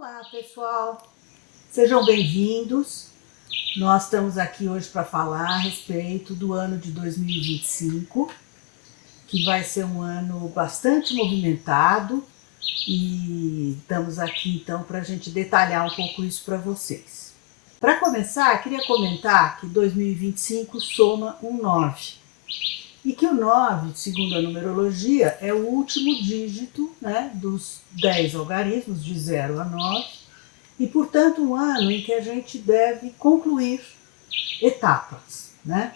Olá, pessoal! Sejam bem-vindos. Nós estamos aqui hoje para falar a respeito do ano de 2025, que vai ser um ano bastante movimentado e estamos aqui então para a gente detalhar um pouco isso para vocês. Para começar, queria comentar que 2025 soma um 9 e que o 9, segundo a numerologia, é o último dígito, né, dos 10 algarismos, de 0 a 9, e, portanto, um ano em que a gente deve concluir etapas, né?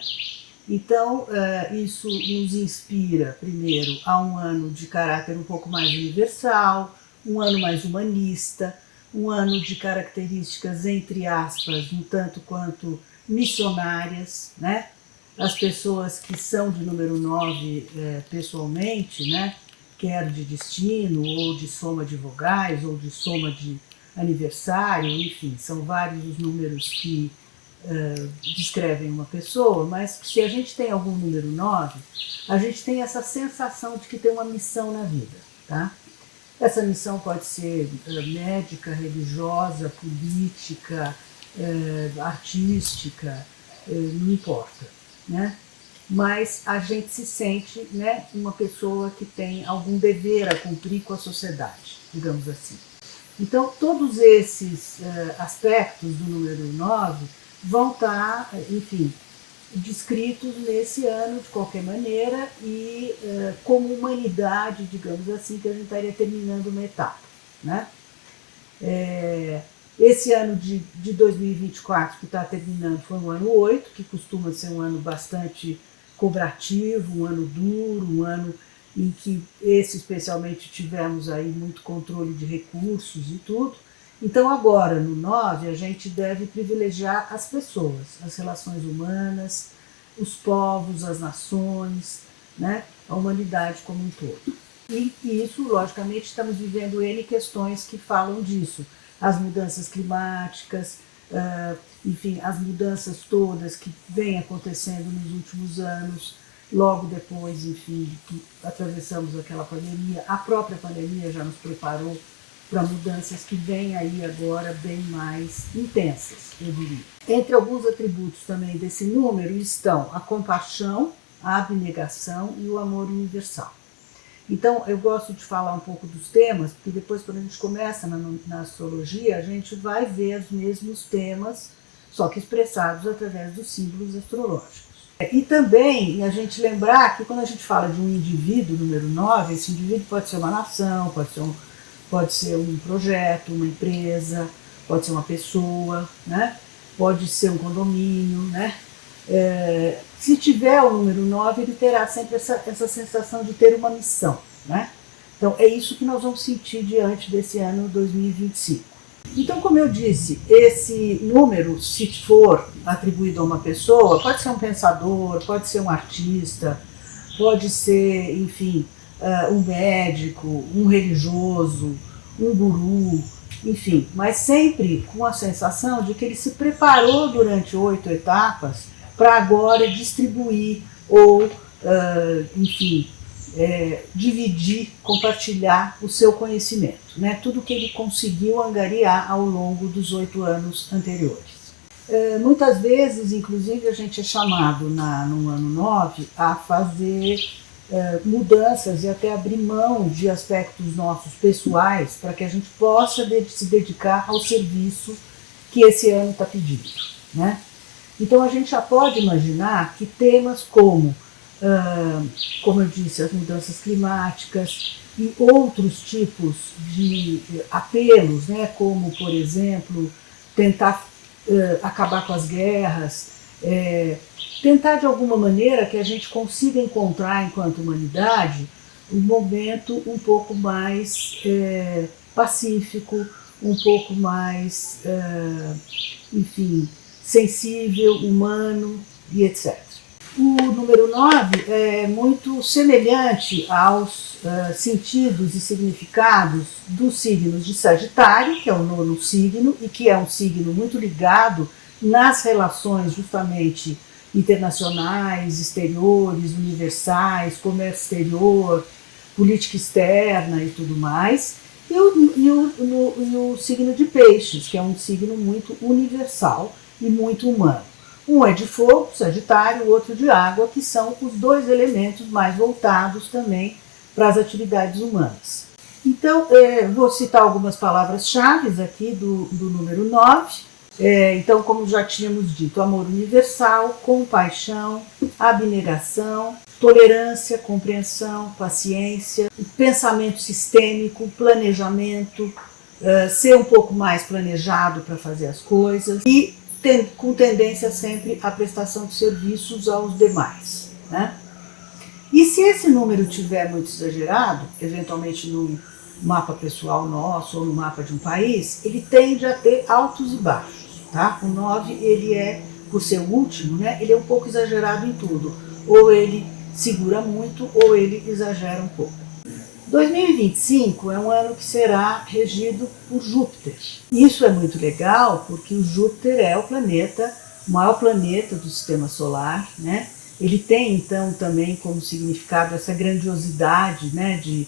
Então, isso nos inspira, primeiro, a um ano de caráter um pouco mais universal, um ano mais humanista, um ano de características, entre aspas, um tanto quanto missionárias, né? As pessoas que são de número 9 pessoalmente, né? Quer de destino, ou de soma de vogais, ou de soma de aniversário, enfim, são vários os números que descrevem uma pessoa, mas se a gente tem algum número 9, a gente tem essa sensação de que tem uma missão na vida, tá? Essa missão pode ser médica, religiosa, política, artística, não importa, né? Mas a gente se sente, né, uma pessoa que tem algum dever a cumprir com a sociedade, digamos assim. Então, todos esses aspectos do número 9 vão estar, enfim, descritos nesse ano de qualquer maneira e como humanidade, digamos assim, que a gente estaria terminando uma etapa, né? Esse ano de 2024 que está terminando foi um ano 8, que costuma ser um ano bastante cobrativo, um ano duro, um ano em que especialmente tivemos aí muito controle de recursos e tudo. Então agora, no 9, a gente deve privilegiar as pessoas, as relações humanas, os povos, as nações, né? A humanidade como um todo. E isso, logicamente, estamos vivendo N questões que falam disso. As mudanças climáticas, enfim, as mudanças todas que vêm acontecendo nos últimos anos, logo depois, enfim, que atravessamos aquela pandemia. A própria pandemia já nos preparou para mudanças que vêm aí agora bem mais intensas, eu diria. Entre alguns atributos também desse número estão a compaixão, a abnegação e o amor universal. Então, eu gosto de falar um pouco dos temas, porque depois, quando a gente começa na astrologia, a gente vai ver os mesmos temas, só que expressados através dos símbolos astrológicos. E também a gente lembrar que quando a gente fala de um indivíduo, número 9, esse indivíduo pode ser uma nação, pode ser um projeto, uma empresa, pode ser uma pessoa, né? Pode ser um condomínio, né? Se tiver o número 9, ele terá sempre essa sensação de ter uma missão, né? Então é isso que nós vamos sentir diante desse ano 2025. Então, como eu disse, esse número, se for atribuído a uma pessoa, pode ser um pensador, pode ser um artista, pode ser, enfim, um médico, um religioso, um guru, enfim, mas sempre com a sensação de que ele se preparou durante 8 etapas para agora distribuir ou, enfim, dividir, compartilhar o seu conhecimento, né? Tudo que ele conseguiu angariar ao longo dos 8 anos anteriores. Muitas vezes, inclusive, a gente é chamado no ano 9 a fazer mudanças e até abrir mão de aspectos nossos pessoais para que a gente possa se dedicar ao serviço que esse ano está pedindo, né? Então a gente já pode imaginar que temas como eu disse, as mudanças climáticas e outros tipos de apelos, né, como, por exemplo, tentar acabar com as guerras, tentar de alguma maneira que a gente consiga encontrar, enquanto humanidade, um momento um pouco mais pacífico, um pouco mais, enfim, sensível, humano e etc. O número 9 é muito semelhante aos sentidos e significados dos signos de Sagitário, que é o 9º signo, e que é um signo muito ligado nas relações justamente internacionais, exteriores, universais, comércio exterior, política externa e tudo mais, E o signo de Peixes, que é um signo muito universal e muito humano. Um é de fogo, Sagitário, o outro de água, que são os dois elementos mais voltados também para as atividades humanas. Então, vou citar algumas palavras-chave aqui do número 9. Então, como já tínhamos dito, amor universal, compaixão, abnegação, tolerância, compreensão, paciência, pensamento sistêmico, planejamento, ser um pouco mais planejado para fazer as coisas e com tendência sempre à prestação de serviços aos demais, né? E se esse número tiver muito exagerado, eventualmente no mapa pessoal nosso ou no mapa de um país, ele tende a ter altos e baixos, tá? O 9, ele é, por ser o último, né, ele é um pouco exagerado em tudo. Ou ele segura muito ou ele exagera um pouco. 2025 é um ano que será regido por Júpiter. Isso é muito legal porque o Júpiter é o maior planeta do sistema solar, né? Ele tem, então, também como significado essa grandiosidade, né, de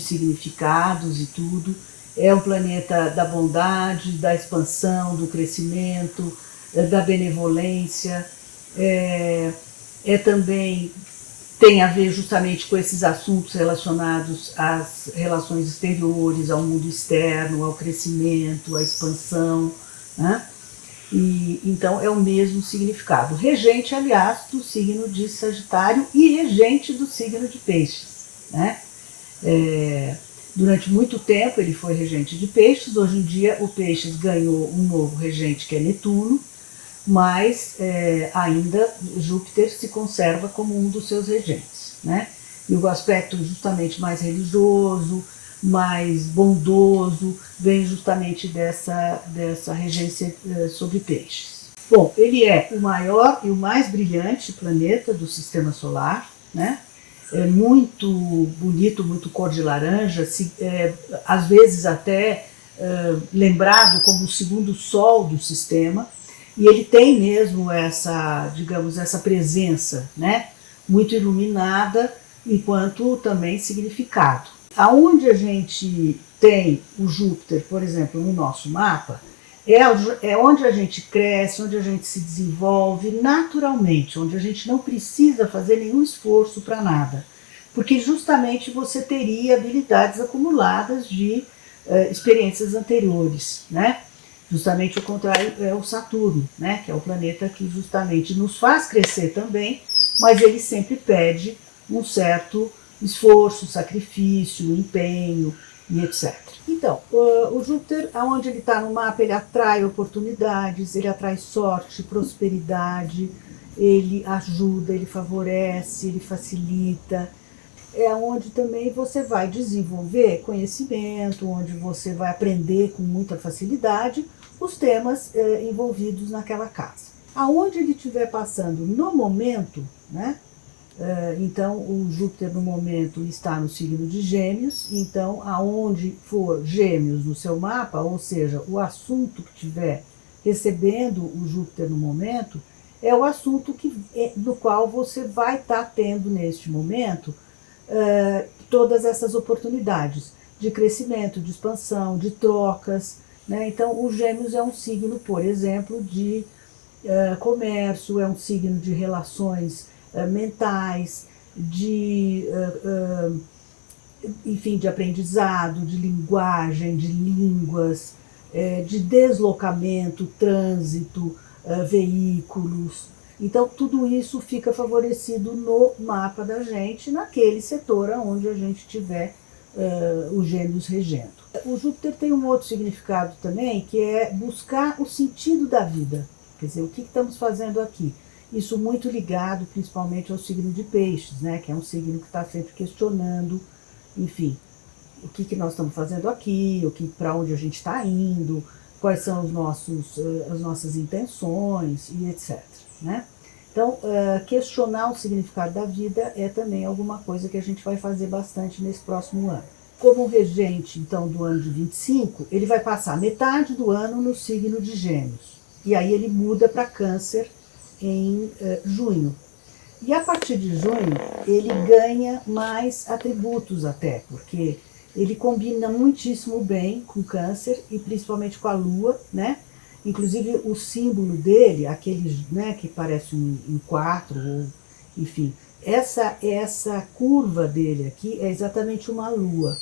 significados e tudo. É um planeta da bondade, da expansão, do crescimento, da benevolência. Também tem a ver justamente com esses assuntos relacionados às relações exteriores, ao mundo externo, ao crescimento, à expansão, né? E, então é o mesmo significado. Regente, aliás, do signo de Sagitário e regente do signo de Peixes, né? Durante muito tempo ele foi regente de Peixes, hoje em dia o Peixes ganhou um novo regente que é Netuno, mas ainda Júpiter se conserva como um dos seus regentes, né? E o aspecto justamente mais religioso, mais bondoso, vem justamente dessa regência sobre Peixes. Bom, ele é o maior e o mais brilhante planeta do sistema solar, né? É muito bonito, muito cor de laranja, às vezes até lembrado como o segundo sol do sistema, e ele tem mesmo essa, digamos, essa presença, né, muito iluminada, enquanto também significado. Aonde a gente tem o Júpiter, por exemplo, no nosso mapa, é onde a gente cresce, onde a gente se desenvolve naturalmente, onde a gente não precisa fazer nenhum esforço para nada, porque justamente você teria habilidades acumuladas de experiências anteriores, né? Justamente o contrário é o Saturno, né? Que é o planeta que justamente nos faz crescer também, mas ele sempre pede um certo esforço, sacrifício, empenho e etc. Então, o Júpiter, onde ele está no mapa, ele atrai oportunidades, ele atrai sorte, prosperidade, ele ajuda, ele favorece, ele facilita. É onde também você vai desenvolver conhecimento, onde você vai aprender com muita facilidade os temas envolvidos naquela casa. Aonde ele estiver passando no momento, né? Então, o Júpiter no momento está no signo de Gêmeos, então aonde for Gêmeos no seu mapa, ou seja, o assunto que estiver recebendo o Júpiter no momento, é o assunto do qual você vai estar tendo neste momento todas essas oportunidades de crescimento, de expansão, de trocas, né? Então, o Gêmeos é um signo, por exemplo, de comércio, é um signo de relações mentais, enfim, de aprendizado, de linguagem, de línguas, de deslocamento, trânsito, veículos. Então, tudo isso fica favorecido no mapa da gente, naquele setor onde a gente tiver os Gêmeos regendo. O Júpiter tem um outro significado também, que é buscar o sentido da vida. Quer dizer, o que estamos fazendo aqui? Isso muito ligado principalmente ao signo de Peixes, né? Que é um signo que está sempre questionando, enfim, o que nós estamos fazendo aqui, para onde a gente está indo, quais são as nossas intenções e etc. Né? Então, questionar o significado da vida é também alguma coisa que a gente vai fazer bastante nesse próximo ano. Como regente, então, do ano de 25, ele vai passar metade do ano no signo de Gêmeos. E aí ele muda para Câncer em junho. E a partir de junho, ele ganha mais atributos até, porque Ele combina muitíssimo bem com Câncer e principalmente com a Lua, né? Inclusive o símbolo dele, aquele, né, que parece um 4, ou, enfim, essa curva dele aqui é exatamente uma Lua.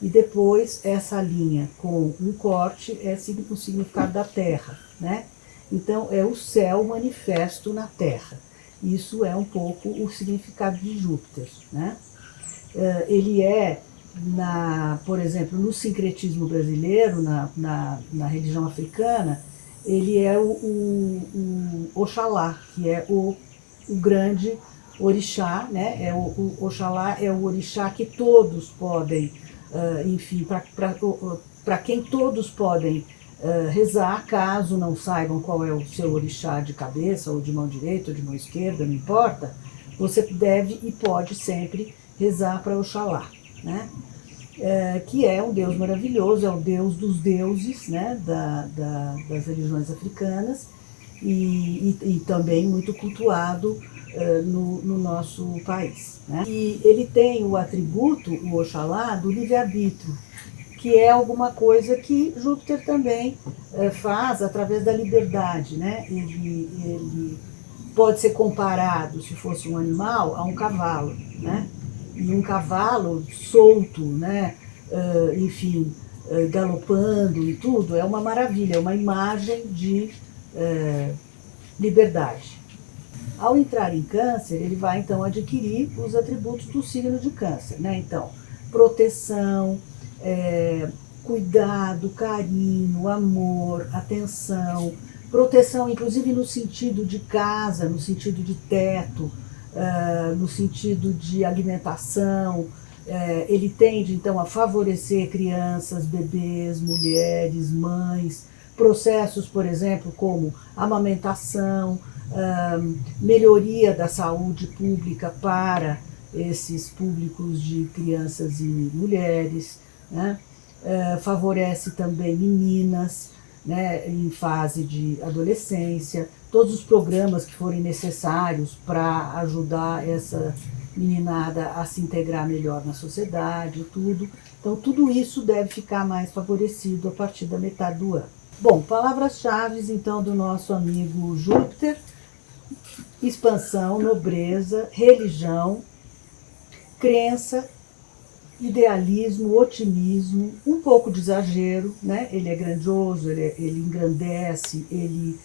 E depois essa linha com um corte é o significado da Terra, né? Então é o céu manifesto na Terra. Isso é um pouco o significado de Júpiter, né? Ele é, por exemplo, no sincretismo brasileiro, na religião africana, ele é o Oxalá, que é o grande orixá, né? O Oxalá é o orixá que todos podem, enfim, para quem todos podem rezar, caso não saibam qual é o seu orixá de cabeça, ou de mão direita, ou de mão esquerda, não importa, você deve e pode sempre rezar para Oxalá, né? Que é um Deus maravilhoso, é o Deus dos deuses, né? Das religiões africanas, e também muito cultuado no nosso país, né? E ele tem o atributo, o Oxalá, do livre-arbítrio, que é alguma coisa que Júpiter também faz através da liberdade, né? Ele pode ser comparado, se fosse um animal, a um cavalo, né? E um cavalo solto, né? Enfim, galopando e tudo, é uma maravilha, é uma imagem de liberdade. Ao entrar em Câncer, ele vai então adquirir os atributos do signo de Câncer, né? Então, proteção, cuidado, carinho, amor, atenção, proteção inclusive no sentido de casa, no sentido de teto, no sentido de alimentação. Ele tende então a favorecer crianças, bebês, mulheres, mães, processos, por exemplo, como amamentação, melhoria da saúde pública para esses públicos de crianças e mulheres, né? Favorece também meninas, né, em fase de adolescência, todos os programas que forem necessários para ajudar essa meninada a se integrar melhor na sociedade, tudo. Então, tudo isso deve ficar mais favorecido a partir da metade do ano. Bom, palavras-chave, então, do nosso amigo Júpiter: expansão, nobreza, religião, crença, idealismo, otimismo, um pouco de exagero, né? Ele é grandioso, ele engrandece, ele,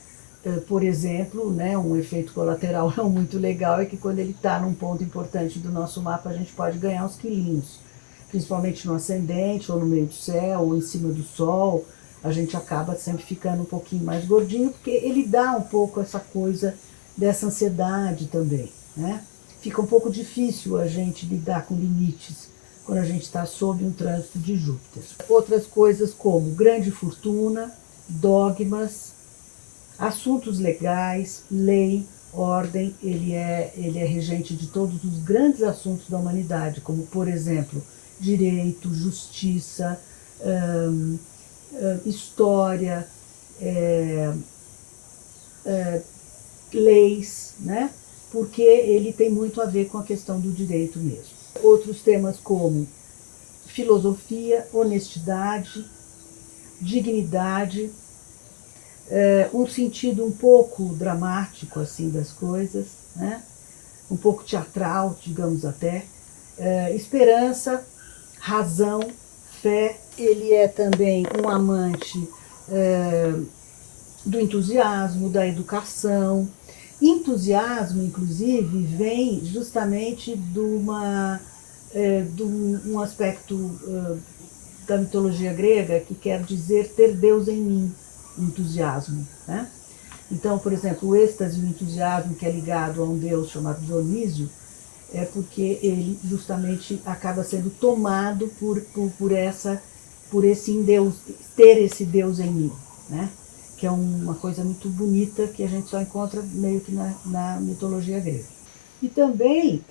por exemplo, né, um efeito colateral não muito legal é que quando ele está num ponto importante do nosso mapa, a gente pode ganhar uns quilinhos, principalmente no ascendente, ou no meio do céu, ou em cima do sol, a gente acaba sempre ficando um pouquinho mais gordinho, porque ele dá um pouco essa coisa dessa ansiedade também, né? Fica um pouco difícil a gente lidar com limites quando a gente está sob um trânsito de Júpiter. Outras coisas como grande fortuna, dogmas, assuntos legais, lei, ordem. Ele é regente de todos os grandes assuntos da humanidade, como, por exemplo, direito, justiça, história, leis, né? Porque ele tem muito a ver com a questão do direito mesmo. Outros temas como filosofia, honestidade, dignidade, um sentido um pouco dramático assim das coisas, né? Um pouco teatral, digamos até, esperança, razão, fé. Ele é também um amante do entusiasmo, da educação. Entusiasmo, inclusive, vem justamente de um aspecto da mitologia grega que quer dizer ter Deus em mim, entusiasmo, né? Então, por exemplo, o êxtase e o entusiasmo, que é ligado a um deus chamado Dionísio, é porque ele justamente acaba sendo tomado por esse Deus, ter esse Deus em mim, né? Que é uma coisa muito bonita que a gente só encontra meio que na mitologia grega. E também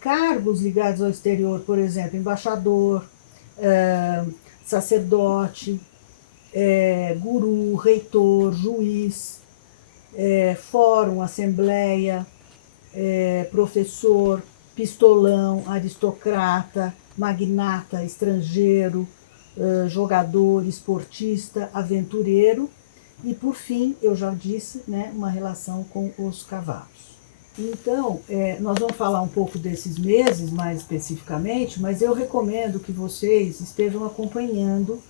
cargos ligados ao exterior, por exemplo, embaixador, sacerdote, guru, reitor, juiz, fórum, assembleia, professor, pistolão, aristocrata, magnata, estrangeiro, jogador, esportista, aventureiro e, por fim, eu já disse, né, uma relação com os cavalos. Então, nós vamos falar um pouco desses meses mais especificamente, mas eu recomendo que vocês estejam acompanhando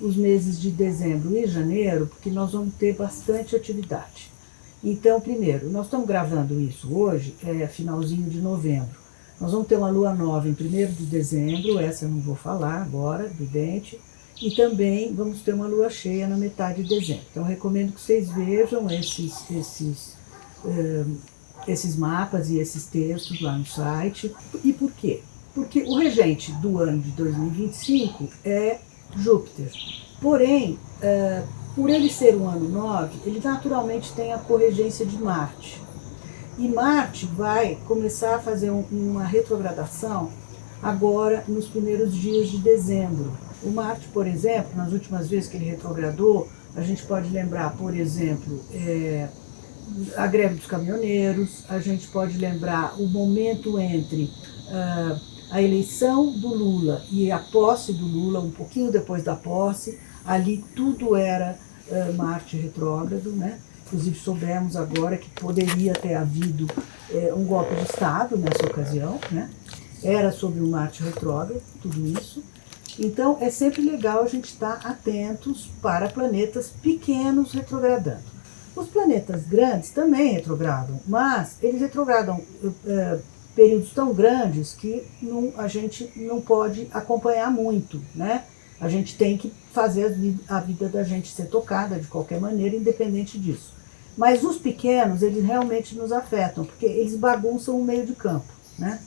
os meses de dezembro e janeiro, porque nós vamos ter bastante atividade. Então, primeiro, nós estamos gravando isso hoje, finalzinho de novembro. Nós vamos ter uma lua nova em 1º de dezembro, essa eu não vou falar agora, evidente, e também vamos ter uma lua cheia na metade de dezembro. Então, eu recomendo que vocês vejam esses mapas e esses textos lá no site. E por quê? Porque o regente do ano de 2025 é Júpiter. Porém, por ele ser um ano 9, ele naturalmente tem a corregência de Marte. E Marte vai começar a fazer uma retrogradação agora nos primeiros dias de dezembro. O Marte, por exemplo, nas últimas vezes que ele retrogradou, a gente pode lembrar, por exemplo, a greve dos caminhoneiros, a gente pode lembrar o momento entre a eleição do Lula e a posse do Lula, um pouquinho depois da posse, ali tudo era Marte retrógrado, né? Inclusive soubemos agora que poderia ter havido um golpe de Estado nessa ocasião, né? Era sobre o Marte retrógrado, tudo isso. Então é sempre legal a gente estar atentos para planetas pequenos retrogradando. Os planetas grandes também retrogradam, mas eles retrogradam períodos tão grandes que a gente não pode acompanhar muito, né? A gente tem que fazer a vida da gente ser tocada de qualquer maneira, independente disso. Mas os pequenos, eles realmente nos afetam, porque eles bagunçam o meio de campo, né?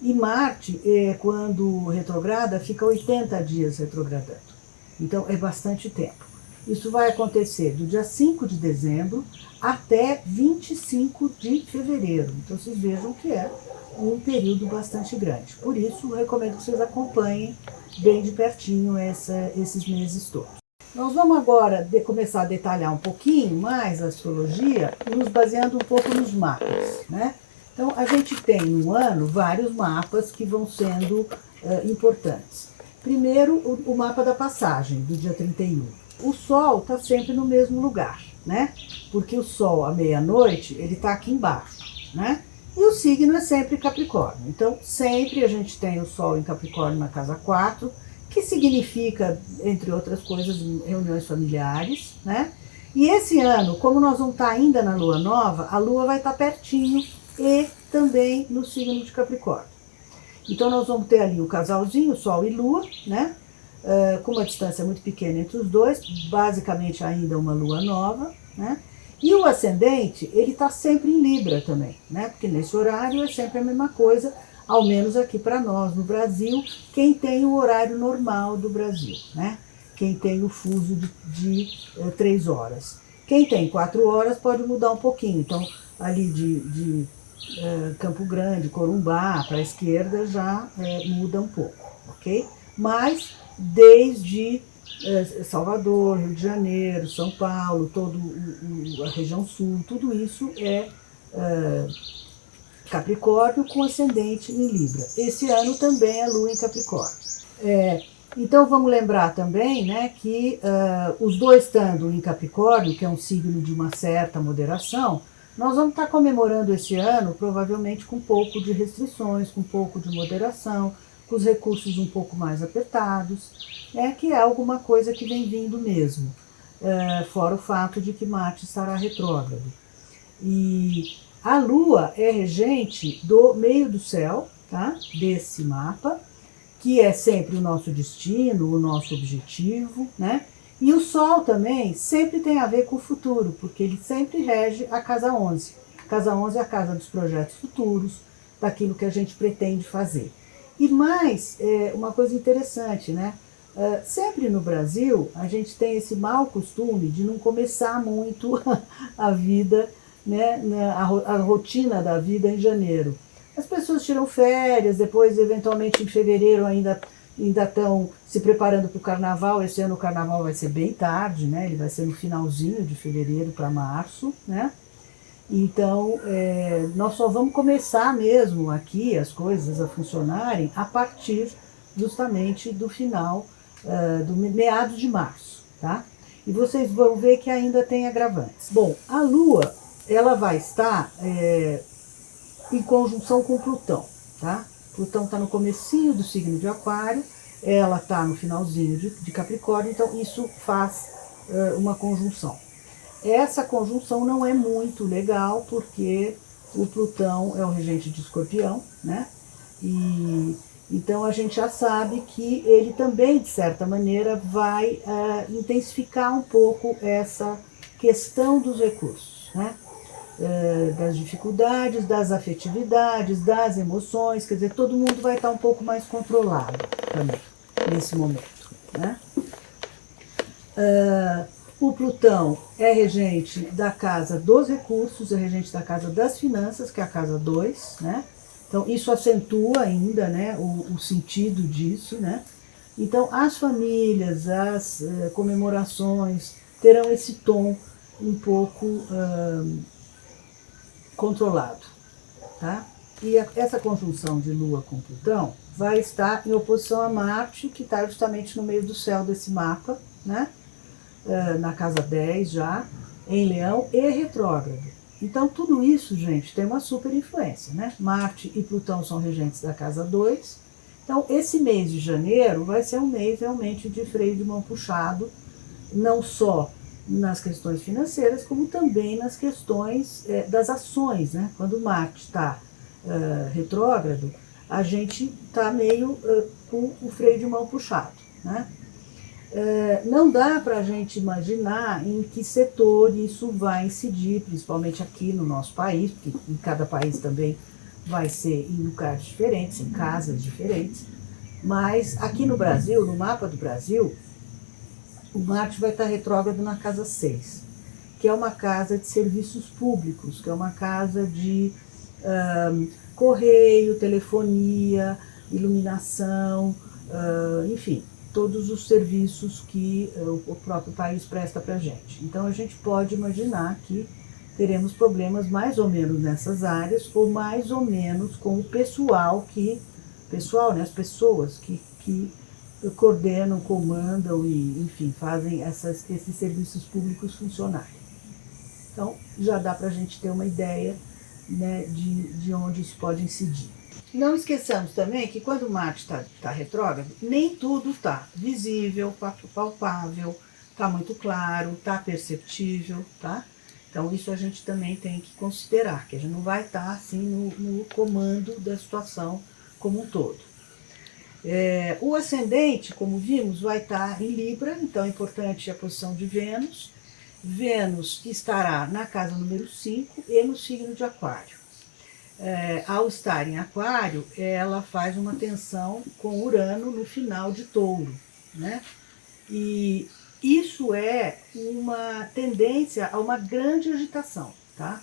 E Marte, quando retrograda, fica 80 dias retrogradando. Então, é bastante tempo. Isso vai acontecer do dia 5 de dezembro até 25 de fevereiro. Então, vocês vejam que é um período bastante grande. Por isso, eu recomendo que vocês acompanhem bem de pertinho esses meses todos. Nós vamos agora começar a detalhar um pouquinho mais a astrologia, nos baseando um pouco nos mapas, né? Então, a gente tem no ano vários mapas que vão sendo importantes. Primeiro, o mapa da passagem, do dia 31. O Sol está sempre no mesmo lugar, né? Porque o Sol, à meia-noite, ele está aqui embaixo, né? E o signo é sempre Capricórnio. Então, sempre a gente tem o Sol em Capricórnio na casa 4, que significa, entre outras coisas, reuniões familiares, né? E esse ano, como nós vamos estar ainda na Lua Nova, a Lua vai estar pertinho e também no signo de Capricórnio. Então, nós vamos ter ali o casalzinho, Sol e Lua, né? Com uma distância muito pequena entre os dois, basicamente ainda uma Lua Nova, né? E o ascendente, ele está sempre em Libra também, né? Porque nesse horário é sempre a mesma coisa, ao menos aqui para nós no Brasil, quem tem o horário normal do Brasil, né? Quem tem o fuso de 3 horas. Quem tem 4 horas pode mudar um pouquinho, então ali de Campo Grande, Corumbá, para a esquerda já muda um pouco, ok? Mas desde Salvador, Rio de Janeiro, São Paulo, toda a região sul, tudo isso é Capricórnio com ascendente em Libra. Esse ano também é Lua em Capricórnio. Então vamos lembrar também, né, que os dois estando em Capricórnio, que é um signo de uma certa moderação, nós vamos estar comemorando esse ano provavelmente com um pouco de restrições, com um pouco de moderação, com os recursos um pouco mais apertados, que é alguma coisa que vem vindo mesmo, fora o fato de que Marte estará retrógrado. E a Lua é regente do meio do céu, tá? Desse mapa, que é sempre o nosso destino, o nosso objetivo, né? E o Sol também sempre tem a ver com o futuro, porque ele sempre rege a casa 11. Casa 11 é a casa dos projetos futuros, daquilo que a gente pretende fazer. E mais, uma coisa interessante, né? Sempre no Brasil, a gente tem esse mau costume de não começar muito a vida, né? A rotina da vida em janeiro. As pessoas tiram férias, depois, eventualmente, em fevereiro ainda estão se preparando para o carnaval. Esse ano o carnaval vai ser bem tarde, né? Ele vai ser no finalzinho de fevereiro para março, né? Então, nós só vamos começar mesmo aqui as coisas a funcionarem a partir justamente do final, do meados de março, tá? E vocês vão ver que ainda tem agravantes. Bom, a Lua, ela vai estar em conjunção com Plutão, tá? Plutão está no comecinho do signo de Aquário, ela está no finalzinho de Capricórnio, então isso faz uma conjunção. Essa conjunção não é muito legal, porque o Plutão é o regente de Escorpião, né? E então a gente já sabe que ele também, de certa maneira, vai intensificar um pouco essa questão dos recursos, né? Das dificuldades, das afetividades, das emoções, quer dizer, todo mundo vai estar um pouco mais controlado também nesse momento, né? O Plutão é regente da casa dos recursos, é regente da casa das finanças, que é a casa 2, né? Então, isso acentua ainda, né, o sentido disso, né? Então, as famílias, as comemorações terão esse tom um pouco controlado, tá? E essa conjunção de Lua com Plutão vai estar em oposição a Marte, que está justamente no meio do céu desse mapa, né? Na casa 10 já, em Leão e retrógrado. Então, tudo isso, gente, tem uma super influência, né? Marte e Plutão são regentes da casa 2. Então, esse mês de janeiro vai ser um mês realmente de freio de mão puxado, não só nas questões financeiras, como também nas questões das ações, né? Quando Marte está retrógrado, a gente está meio com o freio de mão puxado, né? Não dá para a gente imaginar em que setor isso vai incidir, principalmente aqui no nosso país, porque em cada país também vai ser em lugares diferentes, em casas diferentes, mas aqui no Brasil, no mapa do Brasil, o Marte vai estar retrógrado na casa 6, que é uma casa de serviços públicos, que é uma casa de correio, telefonia, iluminação, enfim, todos os serviços que o próprio país presta para a gente. Então a gente pode imaginar que teremos problemas mais ou menos nessas áreas, ou mais ou menos com o pessoal, né, as pessoas que coordenam, comandam e, enfim, fazem esses serviços públicos funcionarem. Então, já dá para a gente ter uma ideia, né, de onde isso pode incidir. Não esqueçamos também que quando o Marte está retrógrado, nem tudo está visível, palpável, está muito claro, está perceptível, tá? Então isso a gente também tem que considerar, que a gente não vai estar assim no comando da situação como um todo. O ascendente, como vimos, vai estar em Libra, então é importante a posição de Vênus. Vênus estará na casa número 5 e no signo de Aquário. Ao estar em Aquário, ela faz uma tensão com Urano no final de Touro, né? E isso é uma tendência a uma grande agitação, tá?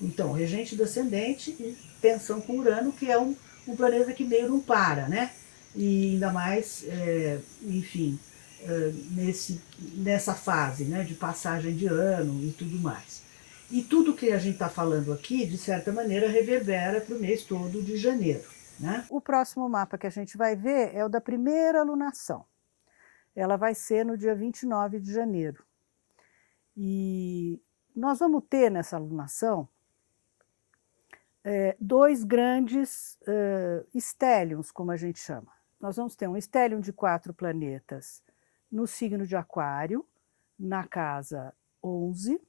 Então, regente do ascendente e tensão com Urano, que é um planeta que meio não para, né? E ainda mais, enfim, nessa fase, né, de passagem de ano e tudo mais. E tudo que a gente está falando aqui, de certa maneira, reverbera para o mês todo de janeiro, né? O próximo mapa que a gente vai ver é o da primeira lunação. Ela vai ser no dia 29 de janeiro. E nós vamos ter nessa lunação dois grandes estélions, como a gente chama. Nós vamos ter um estélion de 4 planetas no signo de Aquário, na casa 11,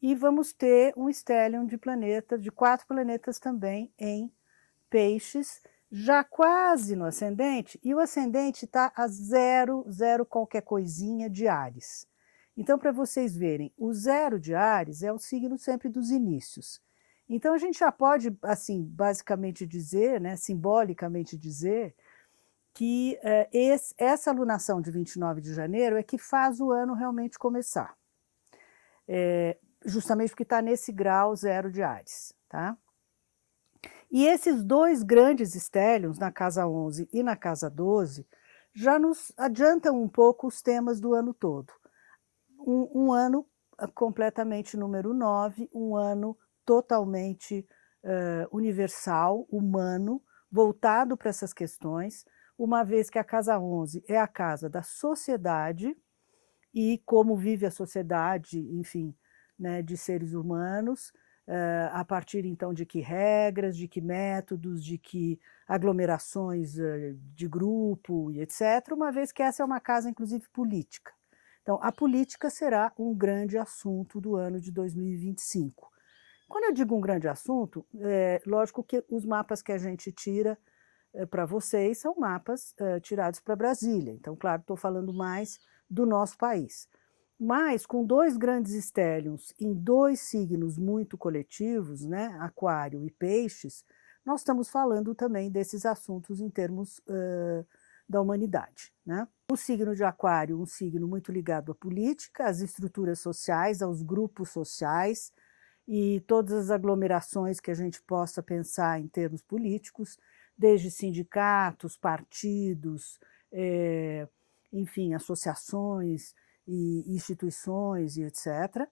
e vamos ter um estélion de 4 planetas também em Peixes, já quase no ascendente, e o ascendente está a 0 qualquer coisinha de Áries. Então, para vocês verem, o 0 de Áries é o signo sempre dos inícios. Então, a gente já pode, assim, basicamente dizer, né, simbolicamente dizer, que essa alunação de 29 de janeiro é que faz o ano realmente começar. Justamente porque está nesse grau 0 de Áries, tá? E esses dois grandes estélions, na casa 11 e na casa 12, já nos adiantam um pouco os temas do ano todo. Um ano completamente número 9, um ano totalmente universal, humano, voltado para essas questões, uma vez que a casa 11 é a casa da sociedade e como vive a sociedade, enfim, né, de seres humanos, a partir então de que regras, de que métodos, de que aglomerações de grupo e etc., uma vez que essa é uma casa, inclusive, política. Então, a política será um grande assunto do ano de 2025. Quando eu digo um grande assunto, lógico que os mapas que a gente tira para vocês são mapas tirados para Brasília. Então, claro, estou falando mais do nosso país. Mas, com 2 grandes estélions em 2 signos muito coletivos, né, Aquário e Peixes, nós estamos falando também desses assuntos em termos da humanidade, né? O signo de Aquário, um signo muito ligado à política, às estruturas sociais, aos grupos sociais e todas as aglomerações que a gente possa pensar em termos políticos, desde sindicatos, partidos, enfim, associações e instituições e etc.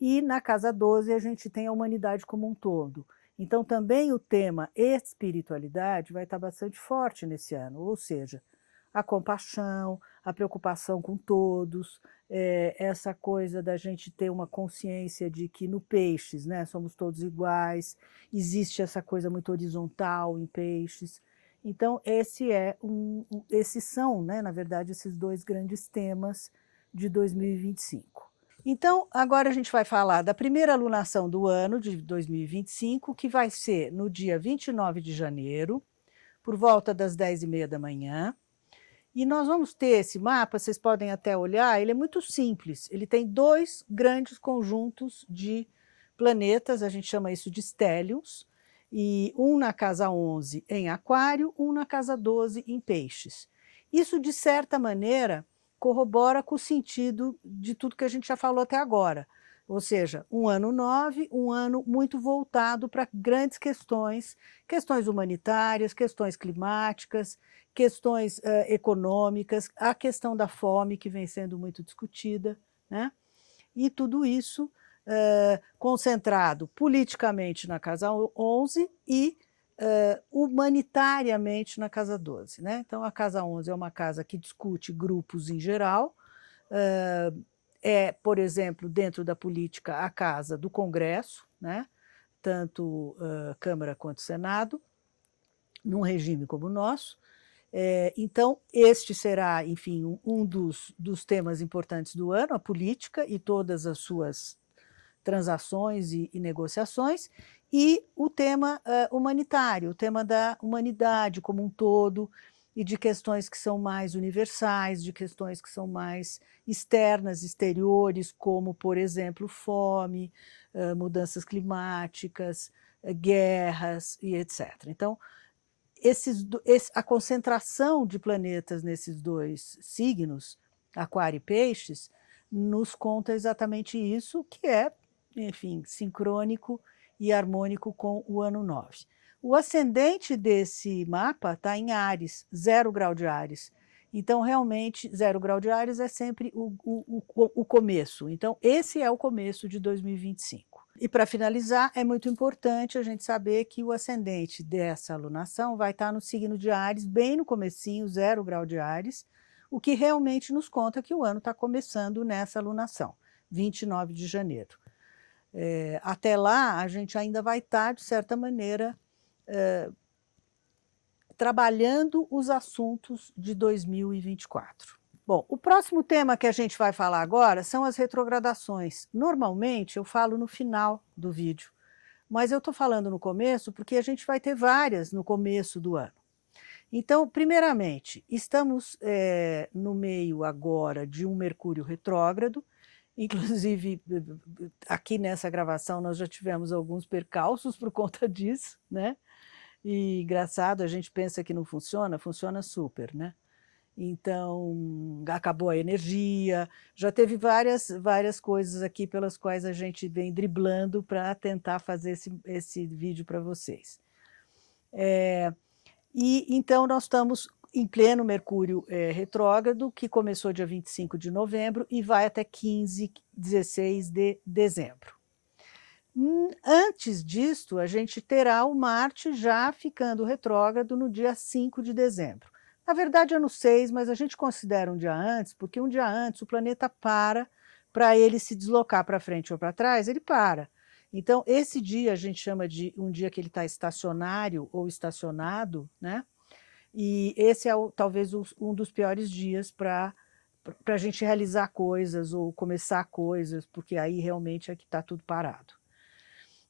E na casa 12 a gente tem a humanidade como um todo. Então também o tema espiritualidade vai estar bastante forte nesse ano, ou seja, a compaixão, a preocupação com todos, essa coisa da gente ter uma consciência de que no Peixes, né, somos todos iguais, existe essa coisa muito horizontal em Peixes. Então esses são, né, na verdade, esses 2 grandes temas de 2025. Então, agora a gente vai falar da primeira alunação do ano de 2025, que vai ser no dia 29 de janeiro, por volta das 10h30 da manhã. E nós vamos ter esse mapa, vocês podem até olhar, ele é muito simples. Ele tem 2 grandes conjuntos de planetas, a gente chama isso de estélions, e um na casa 11 em Aquário, um na casa 12 em Peixes. Isso, de certa maneira, corrobora com o sentido de tudo que a gente já falou até agora. Ou seja, um ano 9, um ano muito voltado para grandes questões, questões humanitárias, questões climáticas, questões econômicas, a questão da fome que vem sendo muito discutida, né? E tudo isso concentrado politicamente na casa 11 e humanitariamente na casa 12. Né? Então, a casa 11 é uma casa que discute grupos em geral, por exemplo, dentro da política, a casa do Congresso, né? Tanto Câmara quanto Senado, num regime como o nosso. Então, este será, enfim, um dos temas importantes do ano, a política e todas as suas transações e negociações, e o tema humanitário, o tema da humanidade como um todo, e de questões que são mais universais, de questões que são mais externas, exteriores, como, por exemplo, fome, mudanças climáticas, guerras e etc. Então, a concentração de planetas nesses 2 signos, Aquário e Peixes, nos conta exatamente isso, que é, enfim, sincrônico e harmônico com o ano 9. O ascendente desse mapa está em Áries, 0 grau de Áries. Então, realmente, 0 grau de Áries é sempre o começo. Então, esse é o começo de 2025. E para finalizar, é muito importante a gente saber que o ascendente dessa alunação vai estar no signo de Áries, bem no comecinho, 0 grau de Áries, o que realmente nos conta que o ano está começando nessa alunação, 29 de janeiro. Até lá, a gente ainda vai estar, de certa maneira, trabalhando os assuntos de 2024. Bom, o próximo tema que a gente vai falar agora são as retrogradações. Normalmente eu falo no final do vídeo, mas eu estou falando no começo porque a gente vai ter várias no começo do ano. Então, primeiramente, estamos no meio agora de um Mercúrio retrógrado, inclusive aqui nessa gravação nós já tivemos alguns percalços por conta disso, né? E engraçado, a gente pensa que não funciona, funciona super, né? Então, acabou a energia, já teve várias coisas aqui pelas quais a gente vem driblando para tentar fazer esse vídeo para vocês. E então nós estamos em pleno Mercúrio retrógrado, que começou dia 25 de novembro e vai até 15, 16 de dezembro. Antes disto, a gente terá o Marte já ficando retrógrado no dia 5 de dezembro. Na verdade é no 6, mas a gente considera um dia antes, porque um dia antes o planeta para ele se deslocar para frente ou para trás, ele para. Então esse dia a gente chama de um dia que ele está estacionário ou estacionado, né? E esse é talvez um dos piores dias para a gente realizar coisas ou começar coisas, porque aí realmente é que está tudo parado.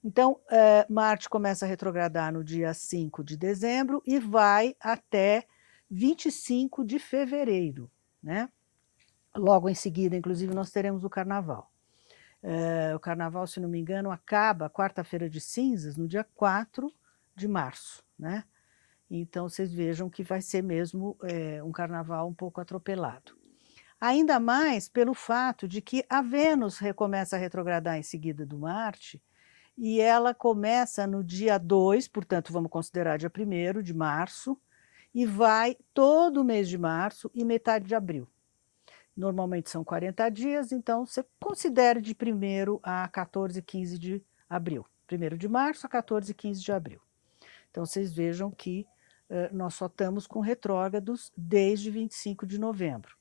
Então, Marte começa a retrogradar no dia 5 de dezembro e vai até 25 de fevereiro, né? Logo em seguida, inclusive, nós teremos o Carnaval. O Carnaval, se não me engano, acaba quarta-feira de cinzas, no dia 4 de março, né? Então, vocês vejam que vai ser mesmo um Carnaval um pouco atropelado. Ainda mais pelo fato de que a Vênus começa a retrogradar em seguida do Marte, e ela começa no dia 2, portanto, vamos considerar dia 1º de março, e vai todo o mês de março e metade de abril. Normalmente são 40 dias, então você considere de 1º a 14, 15 de abril. 1º de março a 14, 15 de abril. Então vocês vejam que nós só estamos com retrógrados desde 25 de novembro.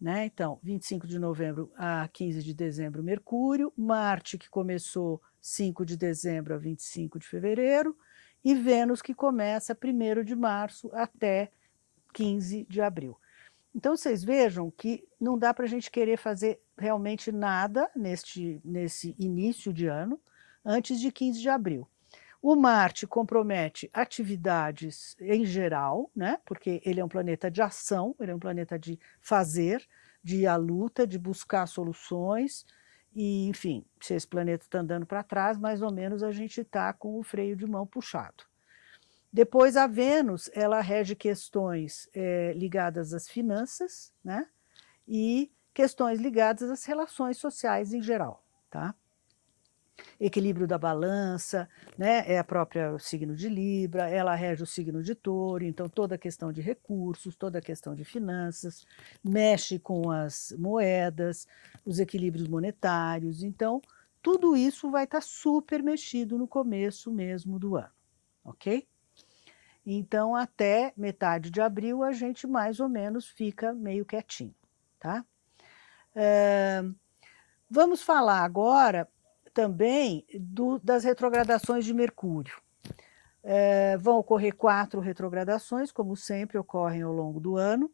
Né? Então, 25 de novembro a 15 de dezembro, Mercúrio, Marte, que começou 5 de dezembro a 25 de fevereiro, e Vênus, que começa 1º de março até 15 de abril. Então, vocês vejam que não dá para a gente querer fazer realmente nada nesse início de ano, antes de 15 de abril. O Marte compromete atividades em geral, né? Porque ele é um planeta de ação, ele é um planeta de fazer, de ir à luta, de buscar soluções, e, enfim, se esse planeta está andando para trás, mais ou menos a gente está com o freio de mão puxado. Depois a Vênus, ela rege questões ligadas às finanças, né? E questões ligadas às relações sociais em geral, tá? Equilíbrio da balança, né, é a própria signo de Libra, ela rege o signo de Touro, então toda a questão de recursos, toda a questão de finanças, mexe com as moedas, os equilíbrios monetários, então tudo isso vai estar super mexido no começo mesmo do ano, ok? Então até metade de abril a gente mais ou menos fica meio quietinho, tá? Vamos falar agora também das retrogradações de Mercúrio. Vão ocorrer 4 retrogradações, como sempre ocorrem ao longo do ano,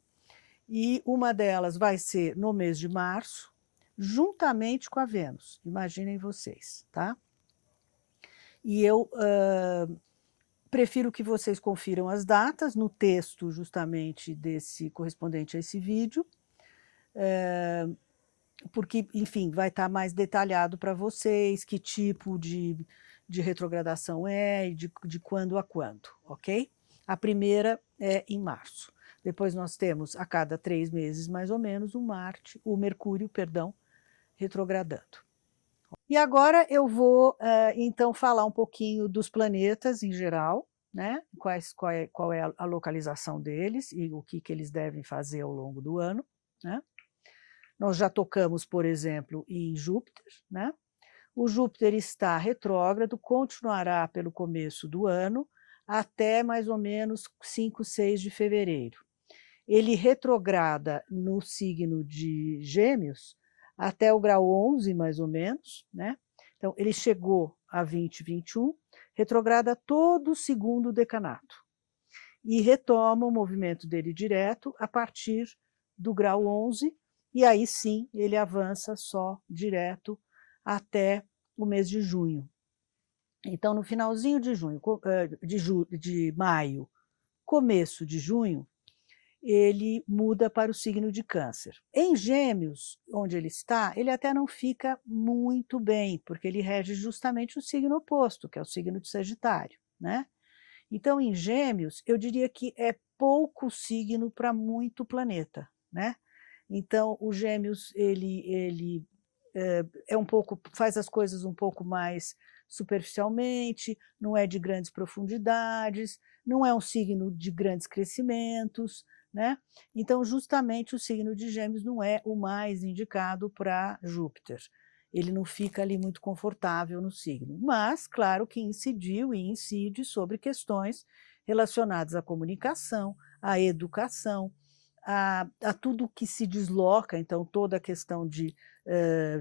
e uma delas vai ser no mês de março, juntamente com a Vênus, imaginem vocês, tá? E eu prefiro que vocês confiram as datas no texto justamente correspondente a esse vídeo, porque, enfim, vai estar mais detalhado para vocês que tipo de retrogradação e de quando a quando, ok? A primeira é em março. Depois nós temos, a cada 3 meses, mais ou menos, o Mercúrio, retrogradando. E agora eu vou, então, falar um pouquinho dos planetas em geral, né? Qual é a localização deles e o que eles devem fazer ao longo do ano, né? Nós já tocamos, por exemplo, em Júpiter, né? O Júpiter está retrógrado, continuará pelo começo do ano, até mais ou menos 5, 6 de fevereiro. Ele retrograda no signo de Gêmeos até o grau 11, mais ou menos, né? Então, ele chegou a 20, 21, retrograda todo o segundo decanato e retoma o movimento dele direto a partir do grau 11, e aí sim ele avança só direto até o mês de junho. Então, no finalzinho de junho, de maio, começo de junho, ele muda para o signo de Câncer. Em Gêmeos, onde ele está, ele até não fica muito bem, porque ele rege justamente o signo oposto, que é o signo de Sagitário, né? Então, em Gêmeos, eu diria que é pouco signo para muito planeta, né? Então, o Gêmeos, ele faz as coisas um pouco mais superficialmente, não é de grandes profundidades, não é um signo de grandes crescimentos, né? Então, justamente o signo de Gêmeos não é o mais indicado para Júpiter. Ele não fica ali muito confortável no signo. Mas, claro que incidiu e incide sobre questões relacionadas à comunicação, à educação, a tudo que se desloca, então toda a questão de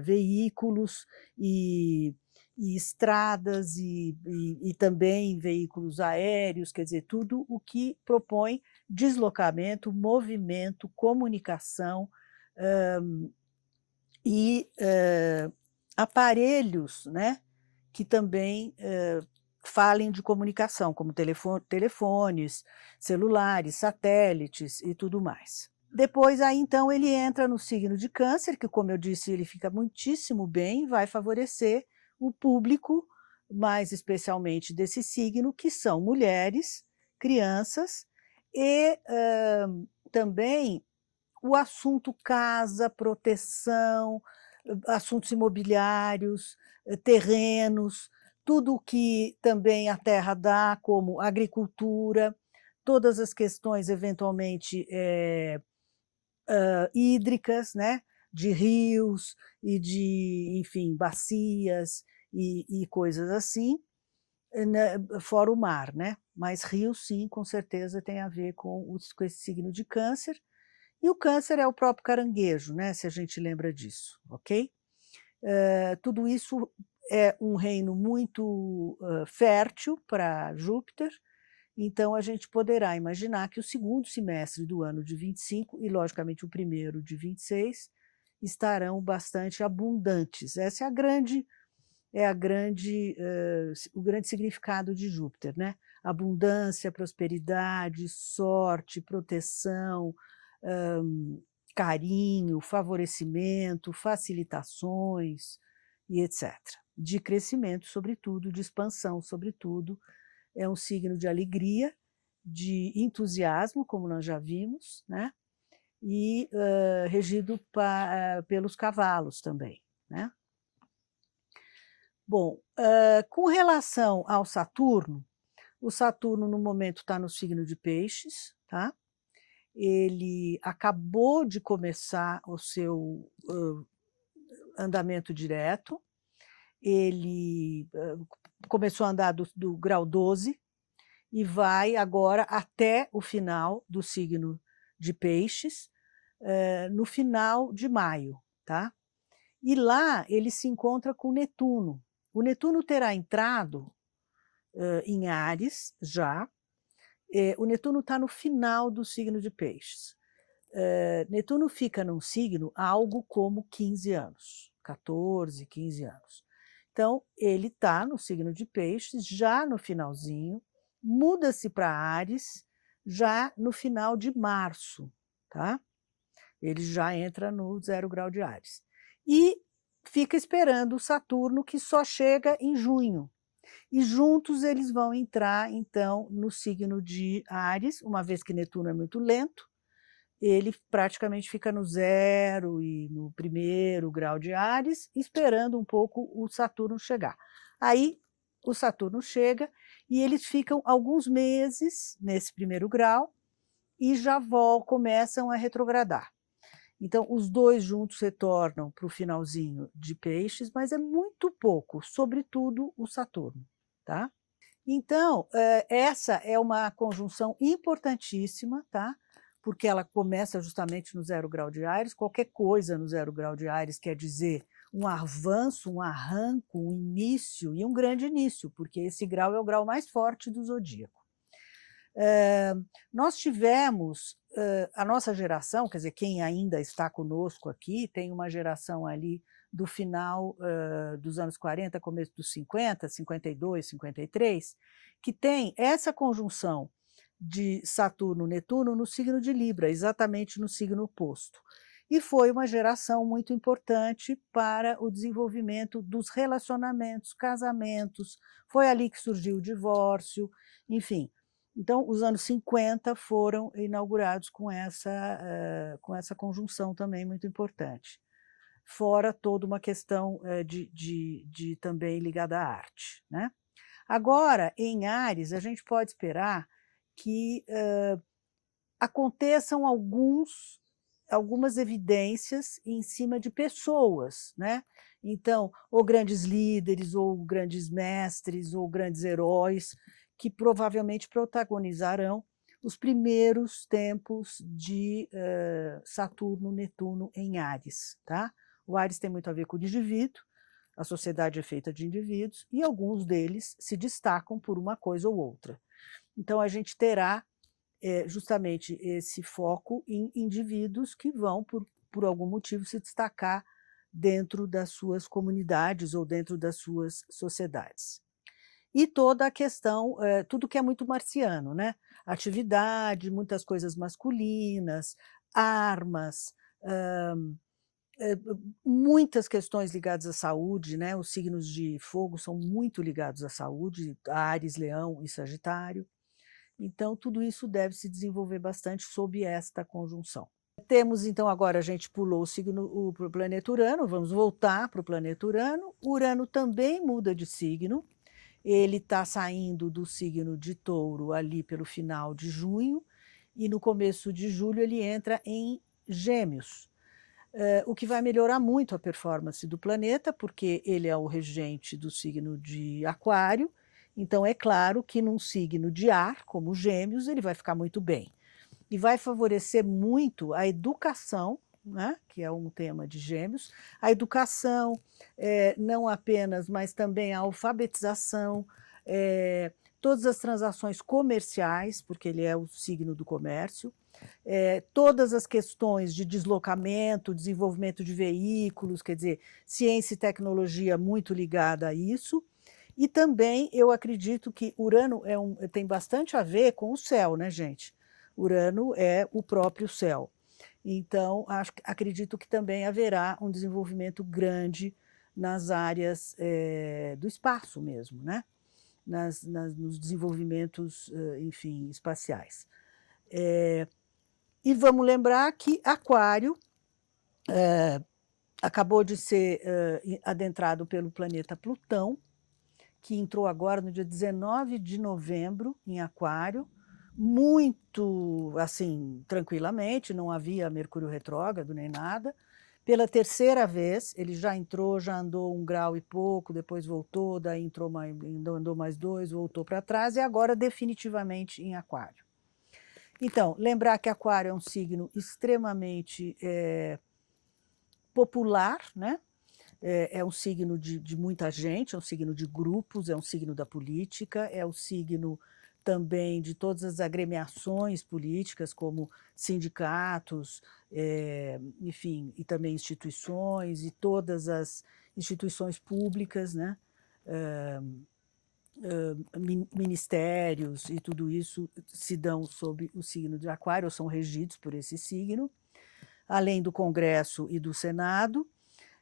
veículos e estradas e também veículos aéreos, quer dizer, tudo o que propõe deslocamento, movimento, comunicação e aparelhos, né, que também falem de comunicação, como telefones, celulares, satélites e tudo mais. Depois, aí então, ele entra no signo de Câncer, que, como eu disse, ele fica muitíssimo bem, vai favorecer o público, mais especialmente desse signo, que são mulheres, crianças e também o assunto casa, proteção, assuntos imobiliários, terrenos, tudo o que também a terra dá, como agricultura, todas as questões eventualmente hídricas, né, de rios e de, enfim, bacias e coisas assim, né, fora o mar, né? Mas rio, sim, com certeza tem a ver com esse signo de Câncer. E o Câncer é o próprio caranguejo, né? Se a gente lembra disso, ok? Tudo isso é um reino muito fértil para Júpiter, então a gente poderá imaginar que o segundo semestre do ano de 25 e, logicamente, o primeiro de 26 estarão bastante abundantes. Essa é o grande significado de Júpiter, né? Abundância, prosperidade, sorte, proteção, carinho, favorecimento, facilitações e etc. De crescimento, sobretudo, de expansão, sobretudo. É um signo de alegria, de entusiasmo, como nós já vimos, né? E regido pelos cavalos também, né? Bom, com relação ao Saturno, o Saturno no momento está no signo de Peixes, tá? Ele acabou de começar o seu andamento direto, ele começou a andar do grau 12 e vai agora até o final do signo de Peixes, no final de maio, tá? E lá ele se encontra com Netuno. O Netuno terá entrado em Áries já. O Netuno está no final do signo de Peixes. Netuno fica num signo há algo como 15 anos, 14, 15 anos. Então, ele está no signo de Peixes, já no finalzinho, muda-se para Áries, já no final de março, tá? Ele já entra no 0 grau de Áries. E fica esperando o Saturno, que só chega em junho. E juntos eles vão entrar, então, no signo de Áries, uma vez que Netuno é muito lento, ele praticamente fica no 0 e no 1º grau de Áries, esperando um pouco o Saturno chegar. Aí o Saturno chega e eles ficam alguns meses nesse 1º grau e já começam a retrogradar. Então, os dois juntos retornam para o finalzinho de Peixes, mas é muito pouco, sobretudo o Saturno, tá? Então, essa é uma conjunção importantíssima, tá? Porque ela começa justamente no 0 grau de Áries. Qualquer coisa no 0 grau de Áries quer dizer um avanço, um arranco, um início, e um grande início, porque esse grau é o grau mais forte do zodíaco. Nós tivemos, a nossa geração, quer dizer, quem ainda está conosco aqui, tem uma geração ali do final dos anos 40, começo dos 50, 52, 53, que tem essa conjunção de Saturno-Netuno no signo de Libra, exatamente no signo oposto. E foi uma geração muito importante para o desenvolvimento dos relacionamentos, casamentos, foi ali que surgiu o divórcio, enfim. Então, os anos 50 foram inaugurados com essa conjunção também muito importante. Fora toda uma questão de também ligada à arte, né? Agora, em Áries, a gente pode esperar que aconteçam algumas evidências em cima de pessoas, né? Então, ou grandes líderes, ou grandes mestres, ou grandes heróis, que provavelmente protagonizarão os primeiros tempos de Saturno, Netuno em Áries, tá? O Áries tem muito a ver com o indivíduo, a sociedade é feita de indivíduos, e alguns deles se destacam por uma coisa ou outra. Então, a gente terá justamente esse foco em indivíduos que vão, por algum motivo, se destacar dentro das suas comunidades ou dentro das suas sociedades. E toda a questão, tudo que é muito marciano, né? Atividade, muitas coisas masculinas, armas, muitas questões ligadas à saúde, né? Os signos de fogo são muito ligados à saúde, Áries, Leão e Sagitário. Então, tudo isso deve se desenvolver bastante sob esta conjunção. Temos, então, agora a gente pulou o planeta Urano, vamos voltar para o planeta Urano. Urano também muda de signo, ele está saindo do signo de Touro ali pelo final de junho, e no começo de julho ele entra em Gêmeos, o que vai melhorar muito a performance do planeta, porque ele é o regente do signo de Aquário. Então, é claro que num signo de ar, como Gêmeos, ele vai ficar muito bem. E vai favorecer muito a educação, né, que é um tema de Gêmeos, a educação, não apenas, mas também a alfabetização, todas as transações comerciais, porque ele é o signo do comércio, todas as questões de deslocamento, desenvolvimento de veículos, quer dizer, ciência e tecnologia muito ligada a isso. E também eu acredito que Urano tem bastante a ver com o céu, né, gente? Urano é o próprio céu. Então, acredito que também haverá um desenvolvimento grande nas áreas do espaço mesmo, né? Nos desenvolvimentos, enfim, espaciais. E vamos lembrar que Aquário acabou de ser adentrado pelo planeta Plutão, que entrou agora no dia 19 de novembro em Aquário, muito assim, tranquilamente, não havia Mercúrio retrógrado nem nada. Pela terceira vez, ele já entrou, já andou 1 grau e pouco, depois voltou, daí andou mais 2, voltou para trás, e agora definitivamente em Aquário. Então, lembrar que Aquário é um signo extremamente popular, né? É um signo de muita gente, é um signo de grupos, é um signo da política, é o signo também de todas as agremiações políticas, como sindicatos, enfim, e também instituições, e todas as instituições públicas, né? Ministérios e tudo isso se dão sob o signo de Aquário, ou são regidos por esse signo, além do Congresso e do Senado.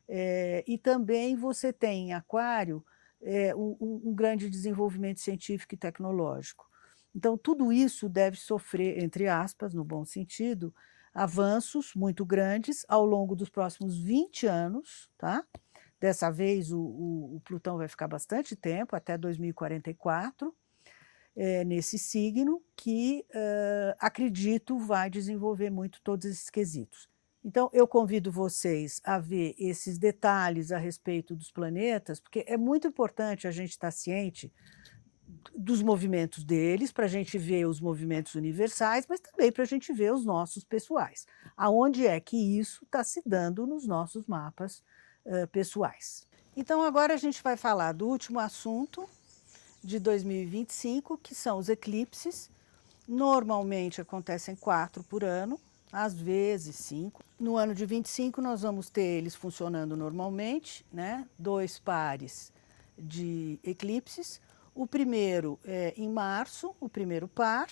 E também você tem em Aquário um grande desenvolvimento científico e tecnológico. Então, tudo isso deve sofrer, entre aspas, no bom sentido, avanços muito grandes ao longo dos próximos 20 anos, tá? Dessa vez o Plutão vai ficar bastante tempo, até 2044, nesse signo, que acredito vai desenvolver muito todos esses quesitos. Então, eu convido vocês a ver esses detalhes a respeito dos planetas, porque é muito importante a gente estar ciente dos movimentos deles, para a gente ver os movimentos universais, mas também para a gente ver os nossos pessoais. Aonde é que isso está se dando nos nossos mapas pessoais. Então, agora a gente vai falar do último assunto de 2025, que são os eclipses. Normalmente acontecem 4 por ano, às vezes 5. No ano de 25 nós vamos ter eles funcionando normalmente, né? 2 pares de eclipses. O primeiro é em março, o primeiro par,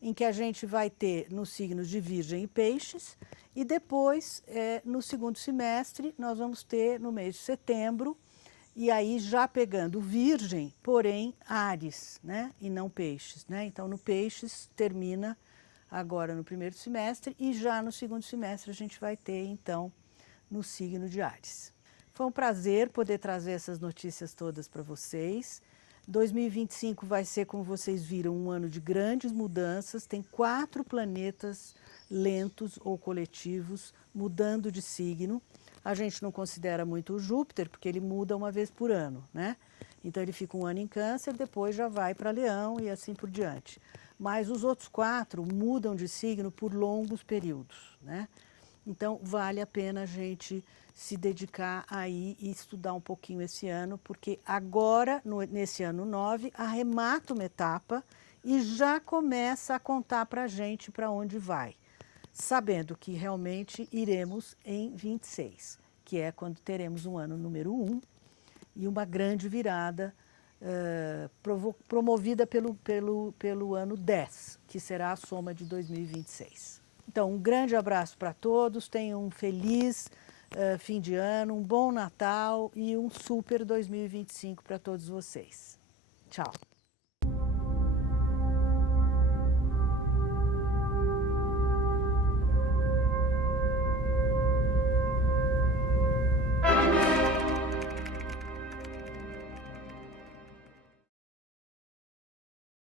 em que a gente vai ter nos signos de Virgem e Peixes, e depois, no segundo semestre, nós vamos ter no mês de setembro, e aí já pegando Virgem, porém Áries, né? E não Peixes, né? Então no Peixes termina agora no primeiro semestre, e já no segundo semestre a gente vai ter então no signo de Áries. Foi um prazer poder trazer essas notícias todas para vocês. 2025 vai ser, como vocês viram, um ano de grandes mudanças. Tem 4 planetas lentos ou coletivos mudando de signo. A gente não considera muito o Júpiter, porque ele muda uma vez por ano, né? Então ele fica um ano em Câncer, depois já vai para Leão e assim por diante. Mas os outros 4 mudam de signo por longos períodos, né? Então vale a pena a gente se dedicar aí e estudar um pouquinho esse ano, porque agora, nesse ano 9, arremata uma etapa e já começa a contar para a gente para onde vai, sabendo que realmente iremos em 26, que é quando teremos um ano número 1 e uma grande virada promovida pelo ano 10, que será a soma de 2026. Então, um grande abraço para todos, tenham um feliz fim de ano, um bom Natal e um super 2025 para todos vocês. Tchau!